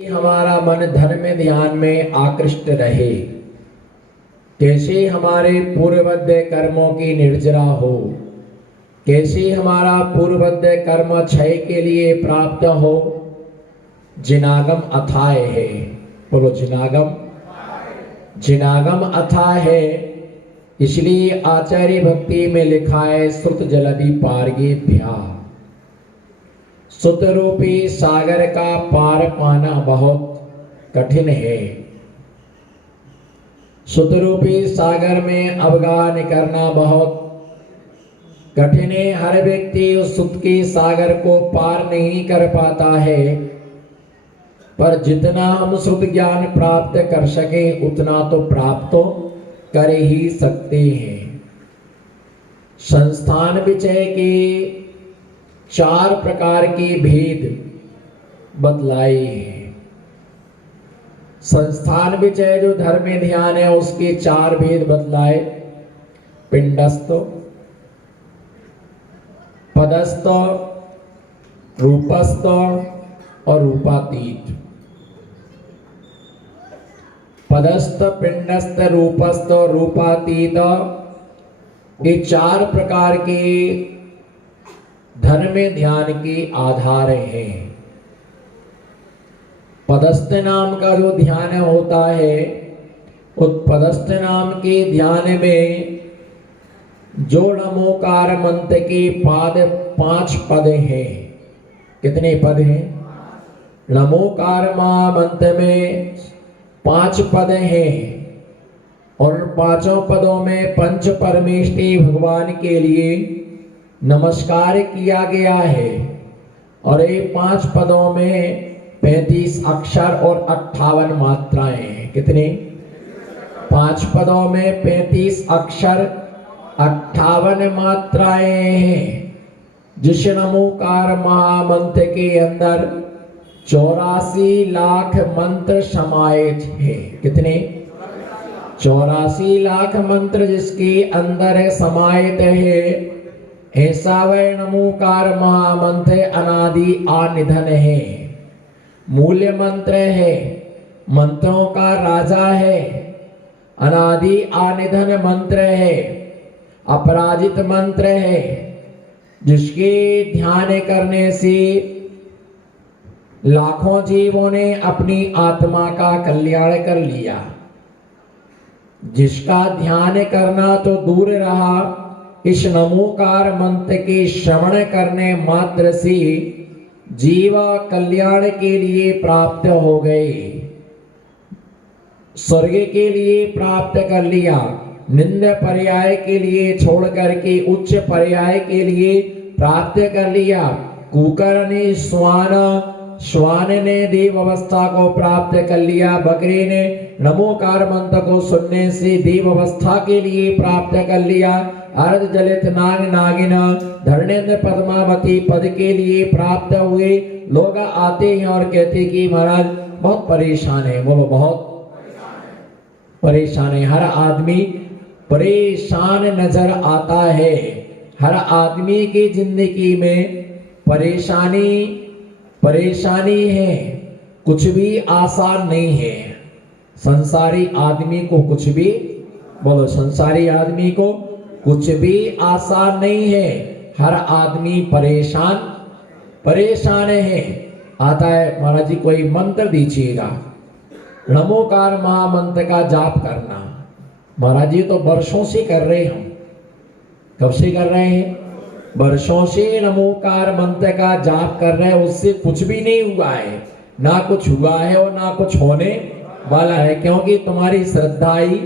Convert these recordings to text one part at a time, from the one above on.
हमारा मन धर्म ध्यान में आकृष्ट रहे, कैसे हमारे पूर्वबद्ध कर्मों की निर्जरा हो, कैसे हमारा पूर्वबद्ध कर्म क्षय के लिए प्राप्त हो। जिनागम अथाय है, बोलो जिनागम। जिनागम अथाय है, इसलिए आचार्य भक्ति में लिखा है श्रुत जलधि पारगेभ्या। सुत रूपी सागर का पार पाना बहुत कठिन है। सुत रूपी सागर में अवगाहन करना बहुत कठिन है। हर व्यक्ति उस सुत के सागर को पार नहीं कर पाता है, पर जितना हम शुद्ध ज्ञान प्राप्त कर सके उतना तो प्राप्त कर ही सकते हैं। संस्थान विषय के 4 प्रकार के भेद बतलाए हैं। संस्थान विषय जो धर्म ध्यान है उसके 4 भेद बतलाए। पिंडस्थ, पदस्थ, रूपस्थ और रूपातीत। पदस्थ, पिंडस्थ, रूपस्थ और रूपातीत, ये 4 प्रकार के धर्म ध्यान के आधार हैं। पदस्थ नाम का जो ध्यान होता है, उस पदस्थ नाम के ध्यान में जो नमोकार मंत्र के 5 पद हैं। कितने पद हैं? नमोकार मंत्र में 5 पद हैं और 5 पदों में पंच परमेष्ठी भगवान के लिए नमस्कार किया गया है। और ये 5 पदों में 35 अक्षर और 58 मात्राएं हैं। कितने? 5 पदों में 35 अक्षर 58 मात्राएं हैं। जिस नमोकार महामंत्र के अंदर 84 लाख मंत्र समाहित है। कितने? 84 लाख मंत्र जिसके अंदर समाहित है। ऐसा वह नमोकार महामंत्र अनादि आनिधन है, मूल्य मंत्र है, मंत्रों का राजा है, अनादि आनिधन मंत्र है, अपराजित मंत्र है, जिसके ध्यान करने से लाखों जीवों ने अपनी आत्मा का कल्याण कर लिया। जिसका ध्यान करना तो दूर रहा, इस नमोकार मंत्र के श्रवण करने मात्र से जीवा कल्याण के लिए प्राप्त हो गए, स्वर्ग के लिए प्राप्त कर लिया। निंद पर्याय के लिए छोड़ करके उच्च पर्याय के लिए प्राप्त कर लिया। कुकर ने श्वान ने देव अवस्था को प्राप्त कर लिया। बकरी ने नमोकार मंत्र को सुनने से देव अवस्था के लिए प्राप्त कर लिया। अर्ध जलित नाग नागिन धर्मेंद्र पद्मावती पद के लिए प्राप्त हुए। लोग आते हैं और कहते कि महाराज बहुत परेशान है। बोलो बहुत परेशान है। हर आदमी परेशान नजर आता है। हर आदमी की जिंदगी में परेशानी है, कुछ भी आसान नहीं है। संसारी आदमी को कुछ भी, बोलो संसारी आदमी को कुछ भी आसान नहीं है। हर आदमी परेशान है। आता है महाराज जी कोई मंत्र दीजिएगा, नमोकार महामंत्र का जाप करना। महाराज जी तो वर्षों से कर रहे हैं। हम कब से कर रहे हैं? वर्षों से नमोकार मंत्र का जाप कर रहे हैं। उससे कुछ भी नहीं हुआ है, ना कुछ हुआ है और ना कुछ होने वाला है, क्योंकि तुम्हारी श्रद्धा ही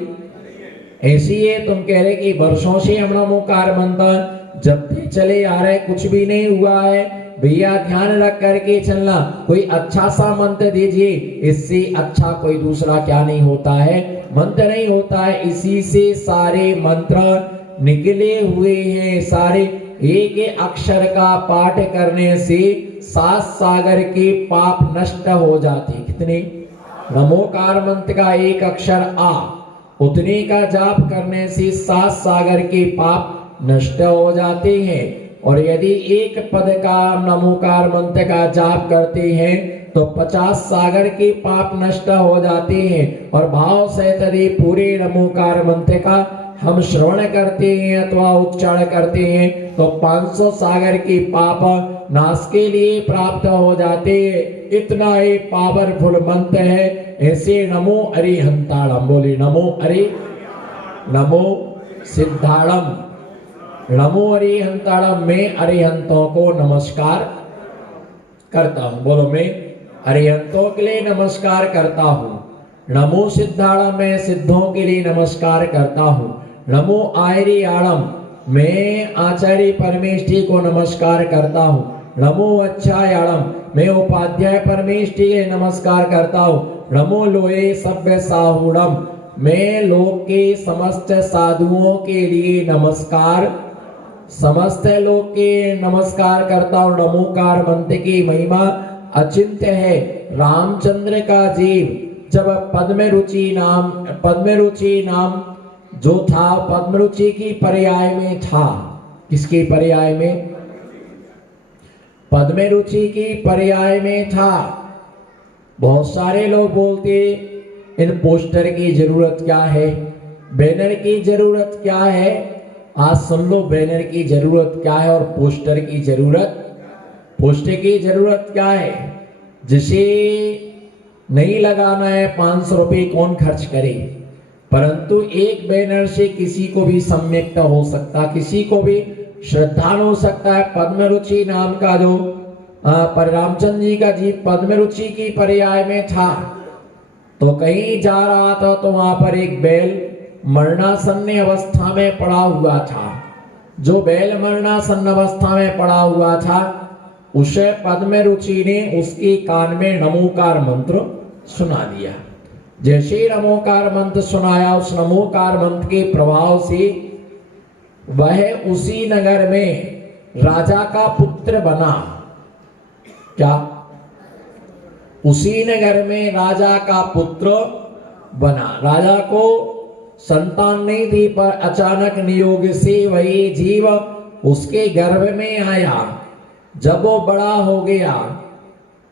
ऐसी है। तुम कह रहे कि वर्षों से हम नमोकार मंत्र जपते चले आ रहे, कुछ भी नहीं हुआ है। भैया ध्यान रख करके चलना, कोई अच्छा सा मंत्र दीजिए, इससे अच्छा कोई दूसरा क्या नहीं होता है, मंत्र नहीं होता है। इसी से सारे मंत्र निकले हुए हैं। सारे एक अक्षर का पाठ करने से 7 सागर के पाप नष्ट हो जाते। कितने? नमोकार मंत्र का एक अक्षर आ, उतने का जाप करने से 7 सागर के पाप नष्ट हो जाते हैं। और यदि एक पद का नमोकार मंत्र का जाप करते हैं तो 50 सागर के पाप नष्ट हो जाते हैं। और भाव से यदि पूरे नमोकार मंत्र का हम श्रवण करते हैं अथवा उच्चारण करते हैं तो 500 सागर के पाप नाश के लिए प्राप्त हो जाते हैं। इतना ही पावरफुल मंत्र है। ऐसे नमो अरिहंताणम, बोले नमो नमो सिद्धाणम, नमो अरिहंताणम। मैं अरिहंतों को नमस्कार करता हूं। बोलो मैं अरिहंतों के लिए नमस्कार करता हूं। नमो सिद्धाणम, मैं सिद्धों के लिए नमस्कार करता हूं। नमो आयरियाणम, मैं आचार्य परमेष्ठी को नमस्कार करता हूं। नमो अच्छायाणम, मैं उपाध्याय परमेष्ठी के नमस्कार करता हूं। नमो लोए सभ्य साहुणम, मैं लोक के समस्त साधुओं के लिए नमस्कार, समस्त लोग के नमस्कार करता हूं। नमोकार मंत्र की महिमा अचिंत्य है। रामचंद्र का जीव जब पद्मरुचि नाम जो था पद्मरुचि की पर्याय में था। किसकी पर्याय में? पद्मरुचि की पर्याय में था। बहुत सारे लोग बोलते इन पोस्टर की जरूरत क्या है, बैनर की जरूरत क्या है। आज सुन लो, बैनर की जरूरत क्या है और पोस्टर की जरूरत क्या है। जिसे नहीं लगाना है 500 रुपये कौन खर्च करे, परंतु एक बैनर से किसी को भी सम्यक्ता हो सकता, किसी को भी श्रद्धा हो सकता है। पद्मरुचि नाम का जो पर रामचंद्र जी का जीव पद्मरुचि की पर्याय में था। तो कहीं जा रहा था तो वहां पर एक बैल मरणासन्न अवस्था में पड़ा हुआ था। जो बैल मरणासन्न अवस्था में पड़ा हुआ था उसे पद्मरुचि ने उसके कान में नमोकार मंत्र सुना दिया। जैसे ही नमोकार मंत्र सुनाया, उस नमोकार मंत्र के प्रभाव से वह उसी नगर में राजा का पुत्र बना। क्या? उसी नगर में राजा का पुत्र बना। राजा को संतान नहीं थी, पर अचानक नियोग से वही जीव उसके गर्भ में आया। जब वो बड़ा हो गया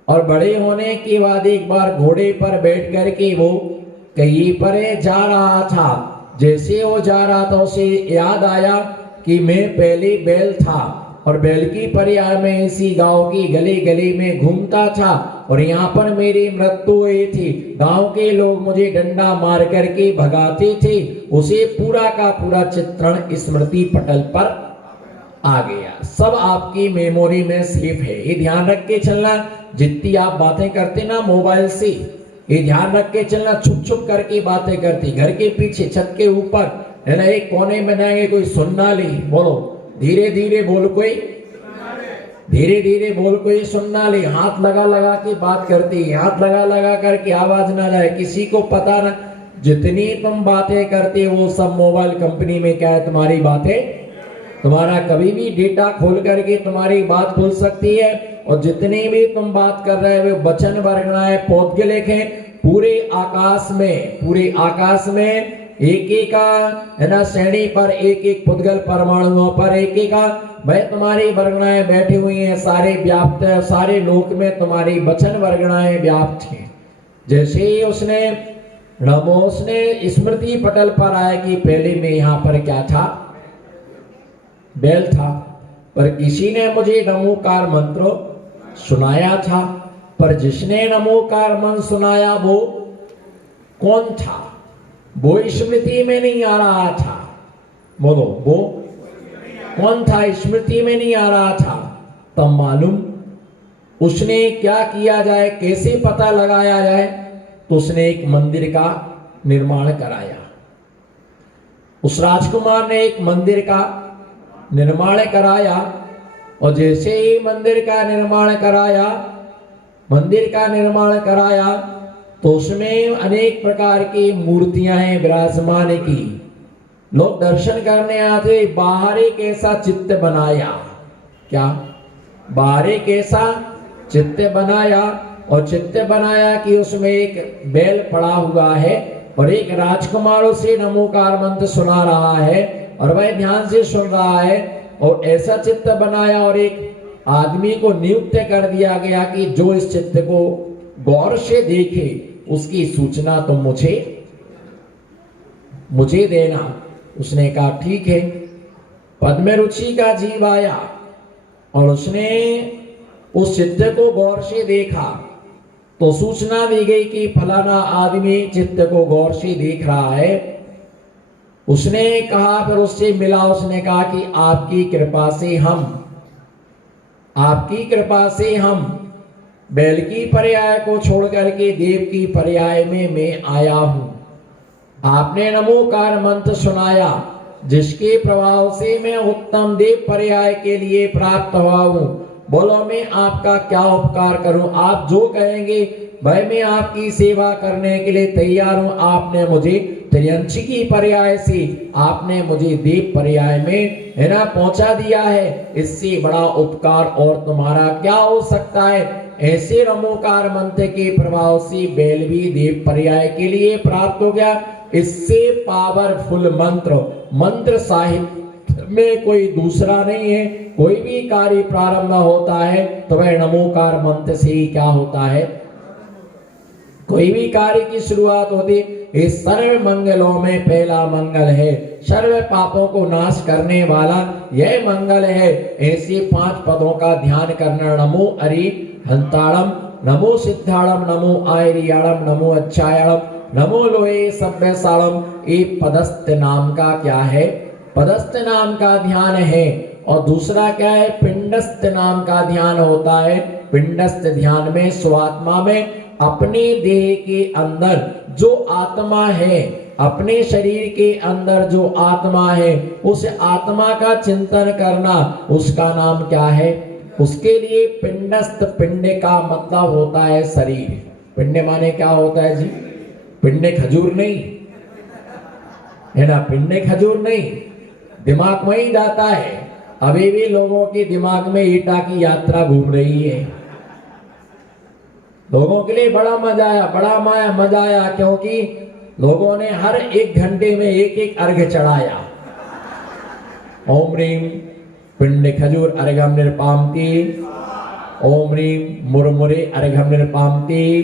और बड़े होने के बाद एक बार घोड़े पर बैठ कर के वो कहीं पर जा रहा था। जैसे वो जा रहा था उसे याद आया कि मैं पहले बैल था और बैल की पर्याय में इसी गांव की गली गली में घूमता था और यहाँ पर मेरी मृत्यु हुई थी। गांव के लोग मुझे डंडा मार करके भगाते थे। उसे पूरा का पूरा चित्रण स्मृति पटल पर आ गया। सब आपकी मेमोरी में सेव है। ये ध्यान रख के चलना। जितनी आप बातें करते ना मोबाइल से, ये ध्यान रख के चलना। छुप छुप करके बातें करती, घर के पीछे छत के ऊपर है ना, एक कोने में जाएंगे, कोई सुनना ले। बोलो धीरे धीरे बोल, कोई धीरे धीरे बोल, कोई सुनना ले। हाथ लगा लगा के बात करती, हाथ लगा लगा करके आवाज ना जाए, किसी को पता ना। जितनी तुम बातें करते वो सब मोबाइल कंपनी में क्या है, तुम्हारी बातें, तुम्हारा कभी भी डेटा खोल करके तुम्हारी बात खुल सकती है। और जितनी भी तुम बात कर रहे हो वचन वर्गणाएं पौद्गलिक हैं। पूरे आकाश में एक एक है ना श्रेणी पर एक एक पुद्गल परमाणुओं पर एक एक भाई तुम्हारी वर्गणाएं बैठी हुई हैं। सारे व्याप्त है, सारे लोक में तुम्हारी वचन वर्गणाएं व्याप्त हैं। जैसे ही उसने स्मृति पटल पर आया कि पहले में यहाँ पर क्या था, बैल था, पर किसी ने मुझे नमोकार मंत्र सुनाया था। पर जिसने नमोकार मंत्र सुनाया वो कौन था, वो स्मृति में नहीं आ रहा था। बोलो वो कौन था, स्मृति में नहीं आ रहा था। तब मालूम उसने क्या किया जाए, कैसे पता लगाया जाए, तो उसने एक मंदिर का निर्माण कराया। उस राजकुमार ने एक मंदिर का निर्माण कराया। और जैसे ही मंदिर का निर्माण कराया तो उसमें अनेक प्रकार की मूर्तियां हैं विराजमान की। लोग दर्शन करने आते। बाहर एक ऐसा चित्त बनाया, क्या बाहर एक ऐसा चित्त बनाया, और चित्त बनाया कि उसमें एक बैल पड़ा हुआ है और एक राजकुमार उसे नमोकार मंत्र सुना रहा है और वह ध्यान से सुन रहा है। और ऐसा चित्त बनाया और एक आदमी को नियुक्त कर दिया गया कि जो इस चित्त को गौर से देखे उसकी सूचना तुम मुझे देना। उसने कहा ठीक है। पद में रुचि का जीव आया और उसने उस चित्त को गौर से देखा तो सूचना दी गई कि फलाना आदमी चित्त को गौर से देख रहा है। उसने कहा, फिर उससे मिला, उसने कहा कि आपकी कृपा से हम बैल की पर्याय को छोड़ करके देव की पर्याय में मैं आया हूं। आपने नमोकार मंत्र सुनाया जिसके प्रभाव से मैं उत्तम देव पर्याय के लिए प्राप्त हुआ हूं। बोलो मैं आपका क्या उपकार करूं, आप जो कहेंगे भाई मैं आपकी सेवा करने के लिए तैयार हूं। आपने मुझे त्र्यंचिकी पर्याय से आपने मुझे देव पर्याय में है ना पहुंचा दिया है, इससे बड़ा उपकार और तुम्हारा क्या हो सकता है। ऐसे नमोकार मंत्र के प्रभाव से बैल भी देव पर्याय के लिए प्राप्त हो गया। इससे पावरफुल मंत्र साहित्य में कोई दूसरा नहीं है। कोई भी कार्य प्रारंभ होता है तो वह नमोकार मंत्र से ही क्या होता है, कोई भी कार्य की शुरुआत होती। इस सर्व मंगलों में पहला मंगल है, सर्व पापों को नाश करने वाला यह मंगल है। ऐसे 5 पदों का ध्यान करना। नमो अरिहंताणम, नमो सिद्धाणम, नमो आयरियाणम, नमो अच्छायणम, नमो लोहे सभ्यसाणम। एक पदस्थ नाम का क्या है, पदस्थ नाम का ध्यान है। और दूसरा क्या है, पिंडस्थ नाम का ध्यान होता है। पिंडस्थ ध्यान में स्वात्मा में अपने देह के अंदर जो आत्मा है, अपने शरीर के अंदर जो आत्मा है, उस आत्मा का चिंतन करना, उसका नाम क्या है। उसके लिए पिंडस्थ, पिंड का मतलब होता है शरीर। पिंड माने क्या होता है जी, पिंड खजूर नहीं है ना, पिंड खजूर नहीं, दिमाग में ही जाता है। अभी भी लोगों के दिमाग में ईटा की यात्रा घूम रही है। लोगों के लिए बड़ा मजा आया, क्योंकि लोगों ने हर 1 घंटे में एक अर्घ चढ़ाया। ओम ह्रीम पिंड खजूर अर्घम निर्पामती, ओम ह्रीम मुरमुरे अर्घम निर्पामती।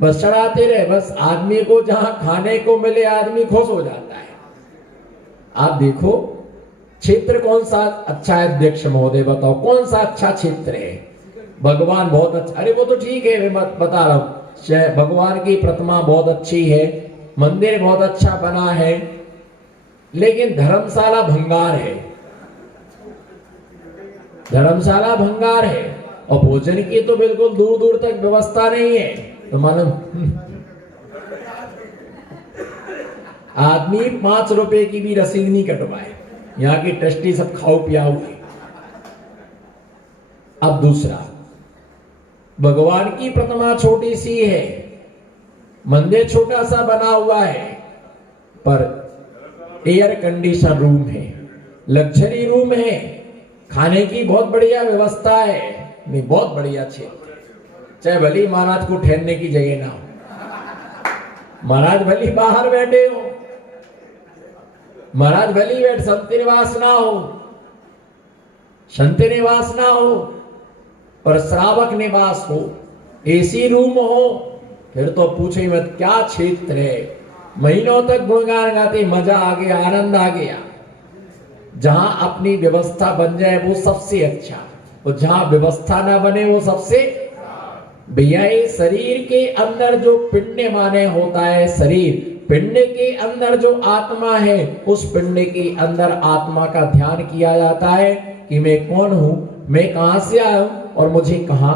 बस चढ़ाते रहे, बस आदमी को जहां खाने को मिले आदमी खुश हो जाता है। आप देखो क्षेत्र कौन सा अच्छा है, अध्यक्ष महोदय बताओ कौन सा अच्छा क्षेत्र है। भगवान बहुत अच्छा, अरे वो तो ठीक है, मैं बता रहा हूँ। भगवान की प्रतिमा बहुत अच्छी है, मंदिर बहुत अच्छा बना है, लेकिन धर्मशाला भंगार है, धर्मशाला भंगार है। और भोजन की तो बिल्कुल दूर दूर तक व्यवस्था नहीं है। तो मालूम आदमी 5 रुपए की भी रसीद नहीं कटवाए, यहाँ की ट्रस्टी सब खाओ पिया हुए। अब दूसरा, भगवान की प्रतिमा छोटी सी है, मंदिर छोटा सा बना हुआ है, पर एयर कंडीशन रूम है, लग्जरी रूम है, खाने की बहुत बढ़िया व्यवस्था है। नहीं, बहुत बढ़िया क्षेत्र, चाहे भली महाराज को ठहरने की जगह ना हो, महाराज भली बाहर बैठे हो, महाराज भली बैठ, संत निवास ना हो, संत निवास ना हो, पर श्रावक निवास हो, एसी रूम हो, फिर तो पूछो ही मत क्या क्षेत्र है। महीनों तक गुणगान गाते, मजा आ गया, आनंद आ गया। जहां अपनी व्यवस्था बन जाए वो सबसे अच्छा, और जहां व्यवस्था ना बने वो सबसे। भैया शरीर के अंदर जो पिंड माने होता है शरीर, पिंड के अंदर जो आत्मा है, उस पिंड के अंदर आत्मा का ध्यान किया जाता है कि मैं कौन हूं, मैं कहां से आया हूं और मुझे कहां,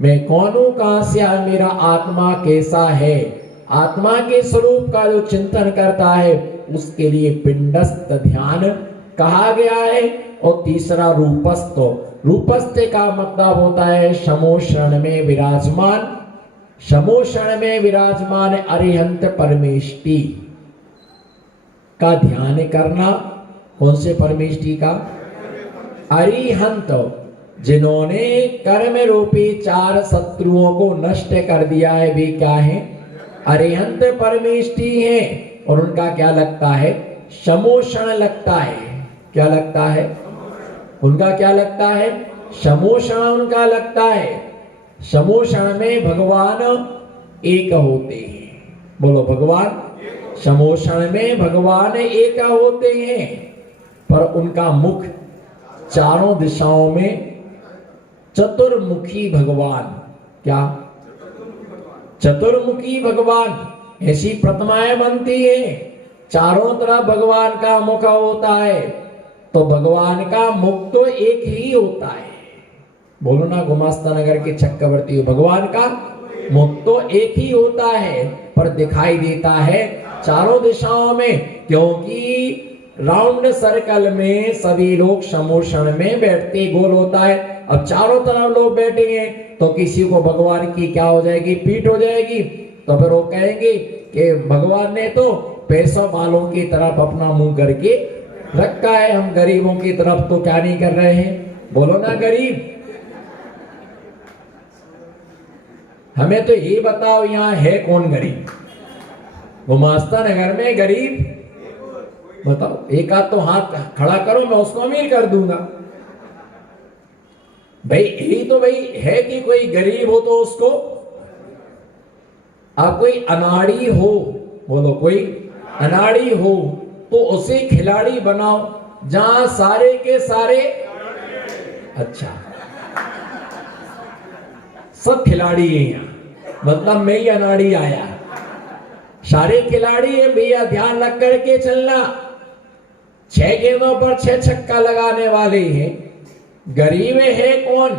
मैं कौन हूं, कहां से आया, मेरा आत्मा कैसा है। आत्मा के स्वरूप का जो चिंतन करता है उसके लिए पिंडस्थ ध्यान कहा गया है। और तीसरा रूपस्थ, रूपस्थ का मतलब होता है समोषण में विराजमान, समोषण में विराजमान अरिहंत परमेष्टि का ध्यान करना। कौन से परमेष्टि का, अरिहंत, जिन्होंने कर्म रूपी 4 शत्रुओं को नष्ट कर दिया है, वे क्या है, अरिहंत परमेष्टि है। और उनका क्या लगता है, समोषण लगता है। क्या लगता है उनका, क्या लगता है, समोषण उनका लगता है। समोषण में भगवान एक होते हैं। बोलो भगवान, समोषण में भगवान एक होते हैं, पर उनका मुख चारों दिशाओं में चतुर्मुखी भगवान। क्या? चतुर्मुखी भगवान। ऐसी प्रतिमाएं बनती हैं, चारों तरफ भगवान का मुख होता है, तो भगवान का मुख तो एक ही होता है। बोलो ना, गुमास्ता नगर के चक्रवर्ती, भगवान का मुख तो एक ही होता है, पर दिखाई देता है चारों दिशाओं में, क्योंकि राउंड सर्कल में सभी लोग समोषण में बैठते, गोल होता है। अब चारों तरफ लोग बैठेंगे तो किसी को भगवान की क्या हो जाएगी? पीठ हो जाएगी। तो फिर वो कहेंगे कि भगवान ने तो पैसों वालों की तरफ अपना मुंह करके रखा है, हम गरीबों की तरफ तो क्या नहीं कर रहे हैं। बोलो ना गरीब, हमें तो ये बताओ यहाँ है कौन गरीब? गुमास्ता नगर में गरीब बताओ, एक आध तो हाथ खड़ा करो, मैं उसको अमीर कर दूंगा। भाई यही तो भाई है कि कोई गरीब हो तो उसको, आप कोई अनाड़ी हो, बोलो कोई अनाड़ी हो तो उसे खिलाड़ी बनाओ, जहां सारे के सारे, अच्छा सब खिलाड़ी है यहाँ, मतलब मैं ही अनाड़ी आया, सारे खिलाड़ी है भैया, ध्यान रख करके चलना। 6 गेंदों पर 6 छक्का लगाने वाले हैं, गरीब है कौन?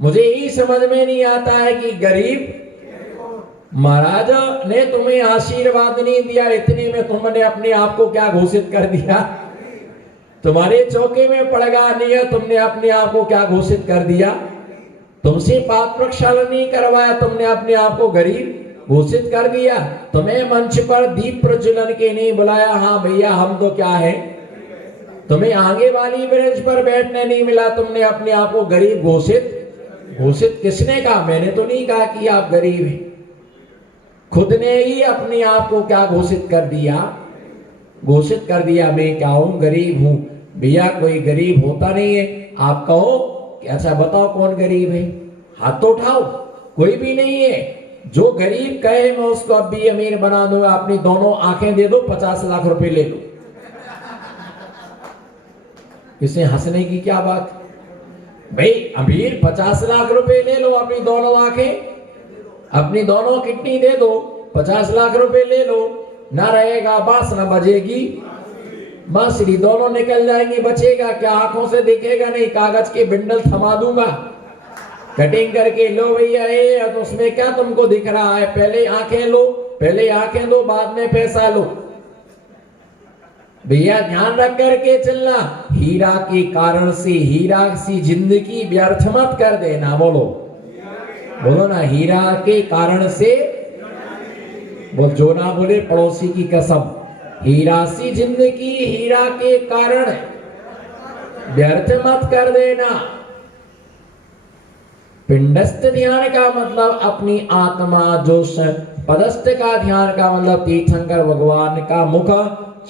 मुझे यही समझ में नहीं आता है कि गरीब, महाराज ने तुम्हें आशीर्वाद नहीं दिया, इतने में तुमने अपने आप को क्या घोषित कर दिया? तुम्हारे चौके में पड़गा नहीं है, तुमने अपने आप को क्या घोषित कर दिया? तुमसे पाप प्रक्षालन नहीं करवाया, तुमने अपने आप को गरीब घोषित कर दिया। तुम्हें मंच पर दीप प्रज्वलन के नहीं बुलाया, हाँ भैया हम तो क्या है। तुम्हें आगे वाली बेंच पर बैठने नहीं मिला, तुमने अपने आप को गरीब घोषित किसने कहा? मैंने तो नहीं कहा कि आप गरीब हैं, खुद ने ही अपने आप को क्या घोषित कर दिया? घोषित कर दिया मैं क्या हूं? गरीब हूं। भैया कोई गरीब होता नहीं है। आप कहो कि अच्छा बताओ कौन गरीब है, हाथ तो उठाओ। कोई भी नहीं है। जो गरीब कहे मैं उसको अब भी अमीर बना दूंगा, अपनी दोनों आंखें दे दो, 50 लाख रुपए ले लो। इसे हंसने की क्या बात? भाई अमीर 50 लाख रुपए ले लो, अपनी दोनों आंखें, अपनी दोनों किडनी दे दो, 50 लाख रुपए ले लो, ना रहेगा बांस ना बजेगी बांसुरी, दोनों निकल जाएंगी, बचेगा क्या? आंखों से दिखेगा नहीं, कागज के बिंडल थमा दूंगा कटिंग करके, लो भैया ये, तो उसमें क्या तुमको दिख रहा है? पहले आंखें लो, पहले आंखें दो, बाद में पैसा लो। भैया ध्यान रख करके चलना, हीरा के कारण से हीरा सी जिंदगी व्यर्थ मत कर देना। बोलो बोलो ना, हीरा के कारण से, बोल जो ना बोले पड़ोसी की कसम, हीरा सी जिंदगी हीरा के कारण व्यर्थ मत कर देना। पिंडस्थ ध्यान का मतलब अपनी आत्मा, जो पदस्थ का ध्यान का मतलब तीर्थंकर भगवान का मुख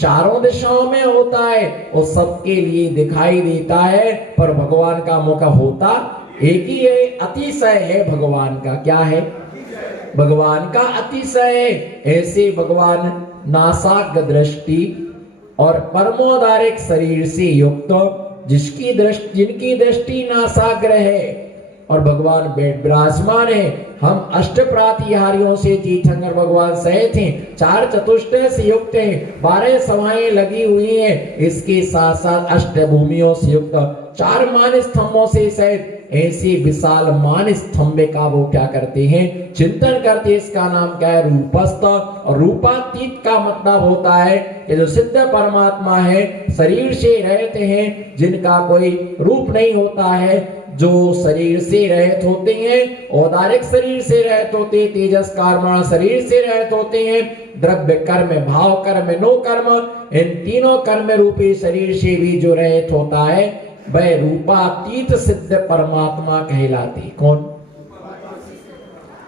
चारों दिशाओं में होता है, वो सबके लिए दिखाई देता है, पर भगवान का मुख होता एक ही है। अतिशय है भगवान का, क्या है? भगवान का अतिशय है। ऐसे भगवान नासाग्र दृष्टि और परमोदारिक शरीर से युक्त, जिनकी दृष्टि नासाग्र है और भगवान विराजमान है। हम अष्ट प्रातिहारियों से तीर्थंकर भगवान सहित हैं, 4 चतुष्टय से युक्त हैं, 12 सभाएं लगी हुई हैं, इसके साथ साथ अष्ट भूमियों से युक्त 4 मान स्तंभों से सहित ऐसे विशाल मान स्तंभ का वो क्या करते हैं? चिंतन करते। इसका नाम क्या है? रूपस्थ। और रूपातीत का मतलब होता है कि जो सिद्ध परमात्मा है, शरीर से रहते हैं, जिनका कोई रूप नहीं होता है, जो शरीर से रहित होते हैं, औदारिक शरीर से रहित होते हैं, तेजस कर्म शरीर से रहित होते हैं, द्रव्य कर्म भाव कर्म नो कर्म, इन तीनों कर्म रूपी शरीर से भी जो रहित होता है, वह रूपातीत सिद्ध परमात्मा कहलाते। कौन?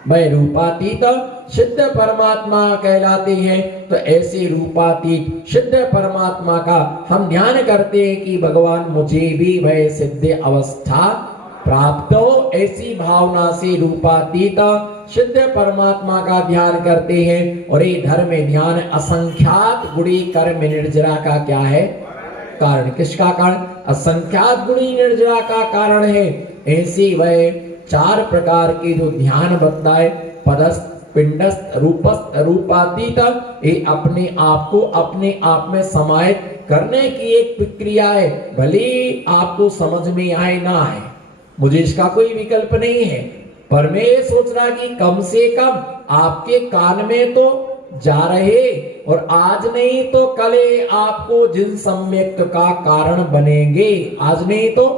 वह रूपातीत सिद्ध परमात्मा कहलाते हैं। तो ऐसे रूपातीत सिद्ध परमात्मा का हम ध्यान करते हैं कि भगवान मुझे भी वह सिद्ध अवस्था प्राप्त हो, ऐसी भावना से रूपातीत सिद्ध परमात्मा का ध्यान करते हैं। और ये धर्म ध्यान असंख्यात गुणी कर्म निर्जरा का क्या है? कारण। किसका कारण? असंख्यात गुणी निर्जरा का कारण है। ऐसे वह 4 प्रकार के जो ध्यान बतलाए, पदस्थ, पिंडस्थ, रूपस्थ, रूपातीत, ये अपने आप को अपने आप में समाहित करने की एक प्रक्रिया है। भले आपको समझ में आए ना आए, मुझे इसका कोई विकल्प नहीं है, पर मैं ये सोच रहा कि कम से कम आपके कान में तो जा रहे, और आज नहीं तो कल आपको जिन सम्यक का कारण बनेंगे। आज नहीं तो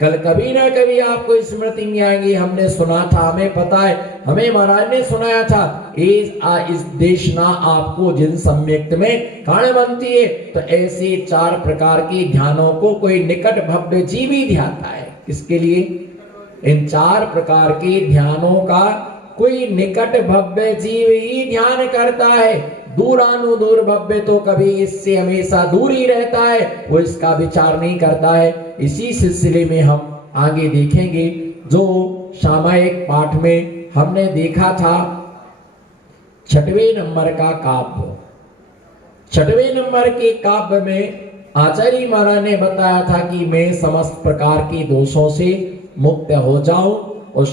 कल कभी ना कभी आपको स्मृति में आएंगी। हमने सुना था, हमें पता है, हमें महाराज ने सुनाया था, इस देशना आपको जिन सम्यक्त में कारण बनती है। तो ऐसे 4 प्रकार के ध्यानों को कोई निकट भव्य जीव ही ध्याता है। किसके लिए? इन 4 प्रकार के ध्यानों का कोई निकट भव्य जीव ही ध्यान करता है। दूरानुदूर भव्य तो कभी इससे हमेशा दूर ही रहता है, वो इसका विचार नहीं करता है। इसी सिलसिले में हम आगे देखेंगे, जो सामयिक पाठ में हमने देखा था 6वें नंबर का काव्य। 6वें नंबर के काव्य में आचार्य महाराज ने बताया था कि मैं समस्त प्रकार के दोषों से मुक्त हो जाऊं, और